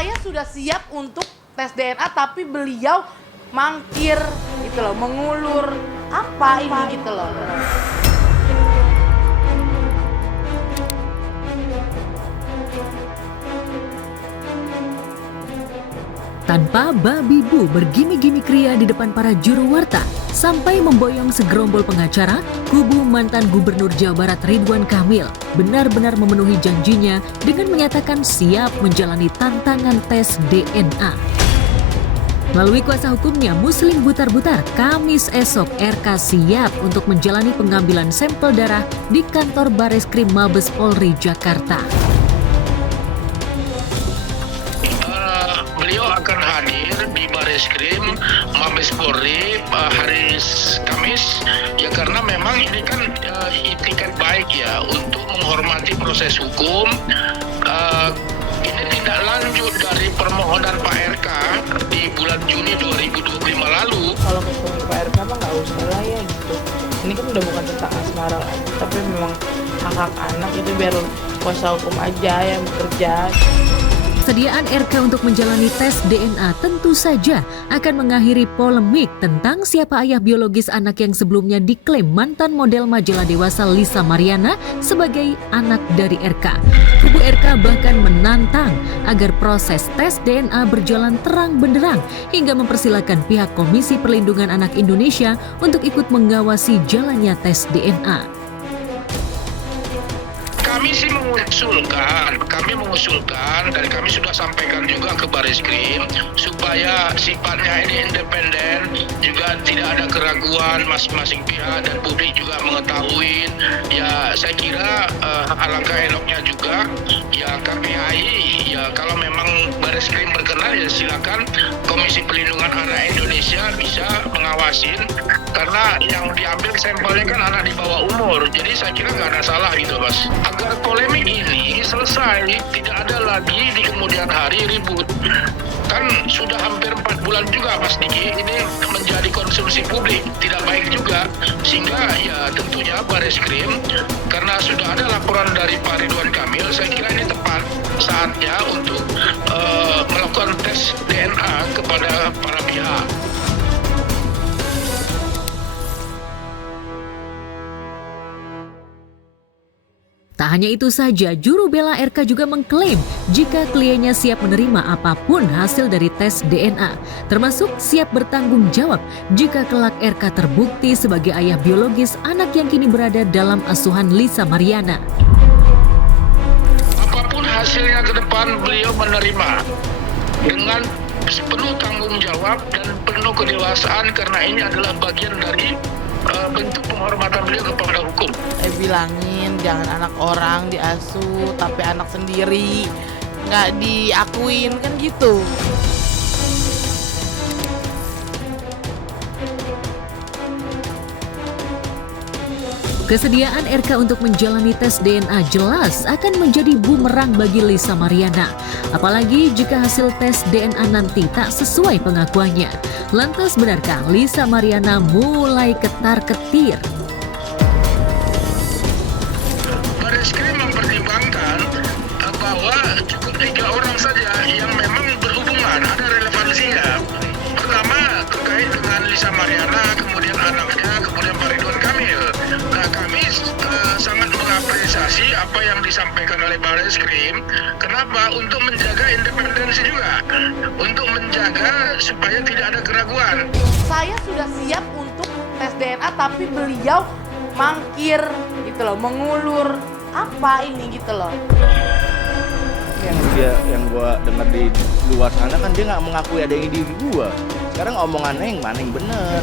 saya sudah siap untuk tes DNA, tapi beliau mangkir gitu loh, mengulur apa ini gitu loh. Tanpa babi bu bergimik-gimik ria di depan para juru warta, sampai memboyong segerombol pengacara, kubu mantan Gubernur Jawa Barat Ridwan Kamil benar-benar memenuhi janjinya dengan menyatakan siap menjalani tantangan tes DNA. Melalui kuasa hukumnya, Muslim Butar-Butar, Kamis esok RK siap untuk menjalani pengambilan sampel darah di kantor Bareskrim Mabes Polri Jakarta. Beliau akan hadir di Bareskrim Mabes Polri hari Kamis ya, karena memang ini kan itikat baik ya untuk menghormati proses hukum. Ini tindak lanjut dari permohonan Pak RK di bulan Juni 2025 lalu. Kalau ketemu Pak RK mah nggak usah lah ya gitu. Ini kan udah bukan tentang asmara lagi, tapi memang hak-hak anak itu biar kuasa hukum aja yang bekerja. Kesediaan RK untuk menjalani tes DNA tentu saja akan mengakhiri polemik tentang siapa ayah biologis anak yang sebelumnya diklaim mantan model majalah dewasa Lisa Mariana sebagai anak dari RK. Kubu RK bahkan menantang agar proses tes DNA berjalan terang benderang hingga mempersilahkan pihak Komisi Perlindungan Anak Indonesia untuk ikut mengawasi jalannya tes DNA. Kami mengusulkan dan kami sudah sampaikan juga ke Bareskrim supaya sifatnya ini independen, juga tidak ada keraguan, masing-masing pihak dan publik juga mengetahui. Ya saya kira alangkah eloknya juga ya KPAI ya, kalau memang Bareskrim berkenan ya silakan Komisi Perlindungan Anak Indonesia bisa mengawasin, karena yang diambil sampelnya kan anak di bawah umur, jadi saya kira nggak ada salah gitu Mas. Agar polemik ini selesai, tidak ada lagi di kemudian hari ribut. Kan sudah hampir 4 bulan juga Mas Diki, ini menjadi konsumsi publik, tidak baik juga. Sehingga ya tentunya Bareskrim, karena sudah ada laporan dari Pak Ridwan Kamil, saya kira ini tepat saatnya untuk melakukan tes DNA kepada para pihak. Tak hanya itu saja, juru bela RK juga mengklaim jika kliennya siap menerima apapun hasil dari tes DNA, termasuk siap bertanggung jawab jika kelak RK terbukti sebagai ayah biologis anak yang kini berada dalam asuhan Lisa Mariana. Apapun hasilnya ke depan, beliau menerima dengan penuh tanggung jawab dan penuh kedewasaan, karena ini adalah bagian dari bentuk penghormatan beliau kepada hukum. Saya bilangin jangan anak orang diasuh, tapi anak sendiri nggak diakuin kan gitu. Kesediaan RK untuk menjalani tes DNA jelas akan menjadi bumerang bagi Lisa Mariana. Apalagi jika hasil tes DNA nanti tak sesuai pengakuannya. Lantas benarkah Lisa Mariana mulai ketar-ketir? Bareskrim mempertimbangkan bahwa cukup 3 orang saja yang memang berhubungan, ada relevansinya. Pertama terkait dengan Lisa Mariana, kemudian anaknya, kemudian Pak Ridwan Kamil. Nah, kami sangat mengapresiasi apa yang disampaikan oleh Bareskrim. Kenapa? Untuk menjaga independensi juga, untuk menjaga supaya tidak ada keraguan. Saya sudah siap untuk tes DNA, tapi beliau mangkir gitu loh, mengulur apa ini gitu loh. Yang gua dengar di luar sana kan dia nggak mengakui ada yang di gua. Sekarang omongannya yang mana yang bener?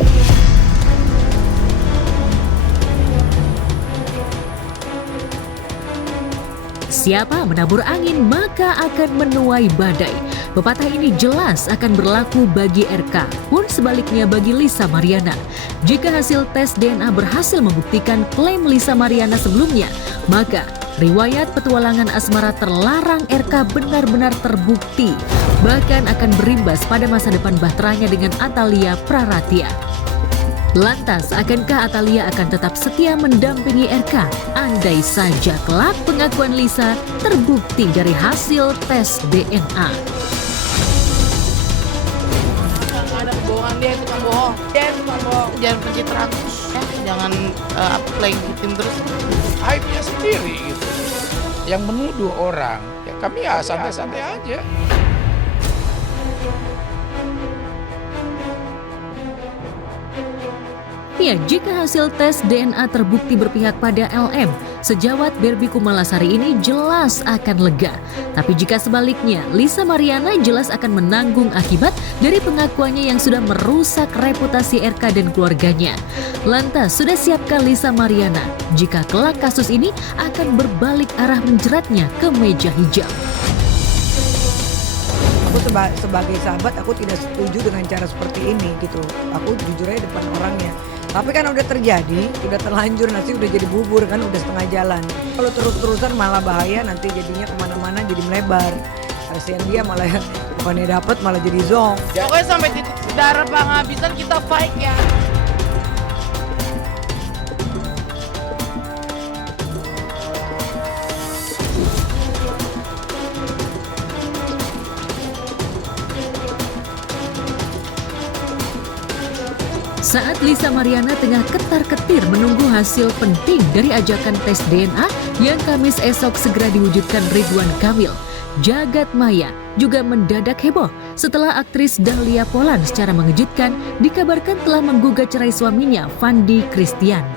Siapa menabur angin maka akan menuai badai. Pepatah ini jelas akan berlaku bagi RK, pun sebaliknya bagi Lisa Mariana. Jika hasil tes DNA berhasil membuktikan klaim Lisa Mariana sebelumnya, maka riwayat petualangan asmara terlarang RK benar-benar terbukti. Bahkan akan berimbas pada masa depan bahteranya dengan Atalia Praratia. Lantas, akankah Atalia akan tetap setia mendampingi RK? Andai saja kelak pengakuan Lisa terbukti dari hasil tes DNA. omongan dia tukang bohong. Dia tukang bohong. Jangan pencitraan terus ya. Jangan lanjutin terus. Aibnya sendiri gitu. Yang menuduh orang, ya kami ya santai-santai aja. Ya, jika hasil tes DNA terbukti berpihak pada LM, sejawat Berbi Kumalasari ini jelas akan lega. Tapi jika sebaliknya, Lisa Mariana jelas akan menanggung akibat dari pengakuannya yang sudah merusak reputasi RK dan keluarganya. Lantas, sudah siapkah Lisa Mariana jika kelak kasus ini akan berbalik arah menjeratnya ke meja hijau? Aku sebagai sahabat, aku tidak setuju dengan cara seperti ini gitu. Aku jujur aja depan orangnya. Tapi kan udah terjadi, udah terlanjur, nasi udah jadi bubur kan, udah setengah jalan. Kalau terus-terusan malah bahaya, nanti jadinya kemana-mana jadi melebar. Kasihan dia malah bukannya dapat malah jadi zonk. Pokoknya sampai titik darah penghabisan kita fight ya. Saat Lisa Mariana tengah ketar-ketir menunggu hasil penting dari ajakan tes DNA yang Kamis esok segera diwujudkan Ridwan Kamil, jagat maya juga mendadak heboh setelah aktris Dahlia Poland secara mengejutkan dikabarkan telah menggugat cerai suaminya Fandi Christian.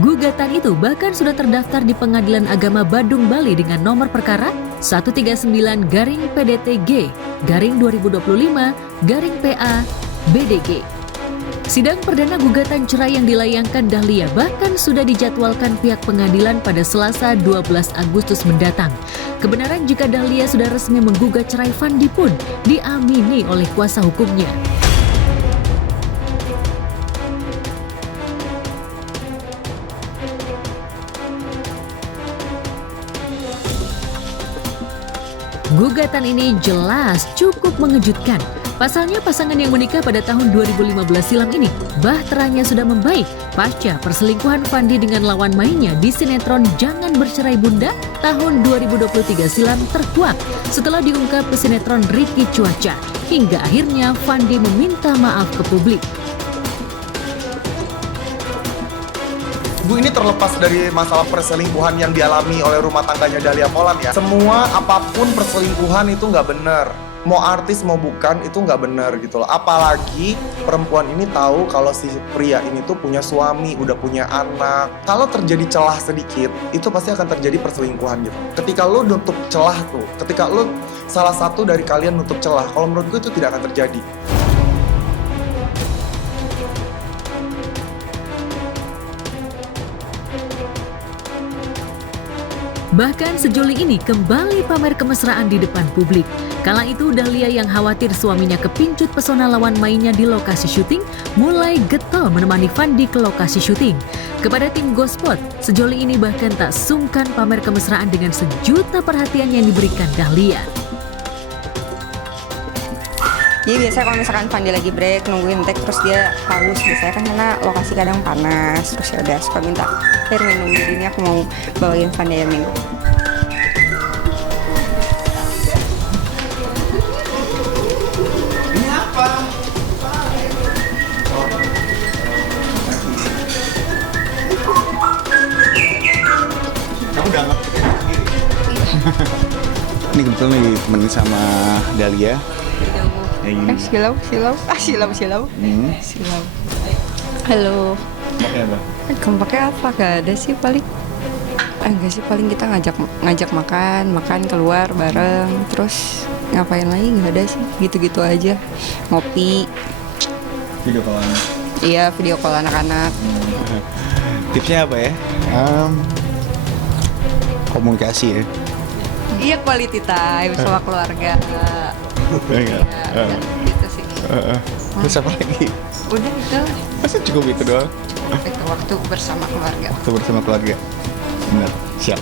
Gugatan itu bahkan sudah terdaftar di Pengadilan Agama Badung, Bali dengan nomor perkara 139-PDTG-2025-PA-BDG. Sidang perdana gugatan cerai yang dilayangkan Dahlia bahkan sudah dijadwalkan pihak pengadilan pada Selasa 12 Agustus mendatang. Kebenaran jika Dahlia sudah resmi menggugat cerai Fandi pun diamini oleh kuasa hukumnya. Gugatan ini jelas cukup mengejutkan. Pasalnya pasangan yang menikah pada tahun 2015 silam ini bahteranya sudah membaik pasca perselingkuhan Fandi dengan lawan mainnya di sinetron Jangan Bercerai Bunda tahun 2023 silam terkuak setelah diungkap ke sinetron Ricky Cuaca, hingga akhirnya Fandi meminta maaf ke publik. Bu, ini terlepas dari masalah perselingkuhan yang dialami oleh rumah tangganya Dahlia Poland ya. Semua apapun perselingkuhan itu nggak benar. Mau artis mau bukan itu nggak benar gitu loh. Apalagi perempuan ini tahu kalau si pria ini tuh punya suami, udah punya anak. Kalau terjadi celah sedikit, itu pasti akan terjadi perselingkuhan gitu. Ketika lo nutup celah tuh, ketika lo salah satu dari kalian nutup celah, kalau menurut gue itu tidak akan terjadi. Bahkan sejoli ini kembali pamer kemesraan di depan publik. Kala itu Dahlia yang khawatir suaminya kepincut pesona lawan mainnya di lokasi syuting, mulai getol menemani Fandi ke lokasi syuting. Kepada tim Gospot, sejoli ini bahkan tak sungkan pamer kemesraan dengan sejuta perhatian yang diberikan Dahlia. Jadi biasanya kalau misalkan Fandi lagi break, nungguin take terus dia haus, biasanya kan karena lokasi kadang panas, terus ya udah suka minta air minum. Jadi ini aku mau bawain Fandi air minum. Ini apa? Kamu udah ngerti sendiri? Ini kebetulan lagi temenin sama Dahlia. Silau. Halo. Pakai apa? Kamu pakai apa? Gak ada sih paling. Enggak sih, paling kita ngajak makan keluar bareng, terus ngapain lagi nggak ada sih, gitu-gitu aja, ngopi. Video call anak. Iya, video call anak-anak. Tipsnya apa ya? Komunikasi ya. Iya, quality time sama keluarga. Enggak. Ya, gitu sih. Terus apa lagi? Udah itu lah. Masa cukup itu doang? Itu waktu bersama keluarga. Waktu bersama keluarga. Benar, siap.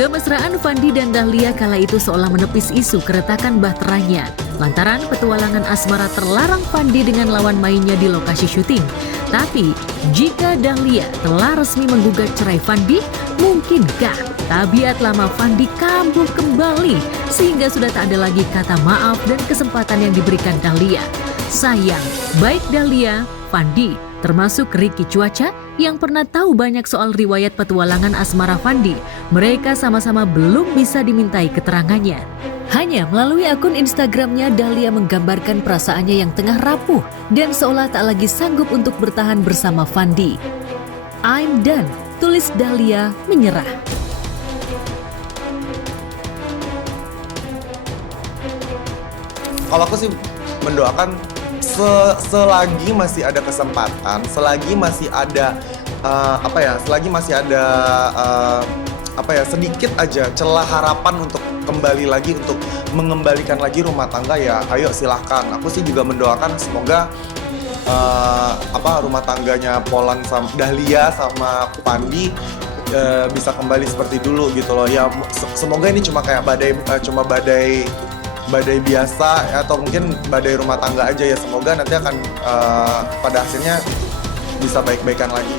Kemesraan Fandi dan Dahlia kala itu seolah menepis isu keretakan bahteranya. lantaran petualangan asmara terlarang Fandi dengan lawan mainnya di lokasi syuting. Tapi, jika Dahlia telah resmi menggugat cerai Fandi, mungkinkah tabiat lama Fandi kambuh kembali sehingga sudah tak ada lagi kata maaf dan kesempatan yang diberikan Dahlia? Sayang, baik Dahlia, Fandi, termasuk Ricky Cuaca yang pernah tahu banyak soal riwayat petualangan asmara Fandi, mereka sama-sama belum bisa dimintai keterangannya. Hanya melalui akun Instagramnya, Dahlia menggambarkan perasaannya yang tengah rapuh dan seolah tak lagi sanggup untuk bertahan bersama Fandi. "I'm done," tulis Dahlia menyerah. Kalau aku sih mendoakan selagi masih ada kesempatan, selagi masih ada selagi masih ada sedikit aja celah harapan untuk kembali lagi, untuk mengembalikan lagi rumah tangga, ya ayo silahkan. Aku sih juga mendoakan semoga rumah tangganya Polan sama Dahlia sama Fandi bisa kembali seperti dulu gitu loh. Ya semoga ini cuma kayak badai biasa atau mungkin badai rumah tangga aja ya. Semoga nanti akan pada akhirnya bisa baik-baikan lagi.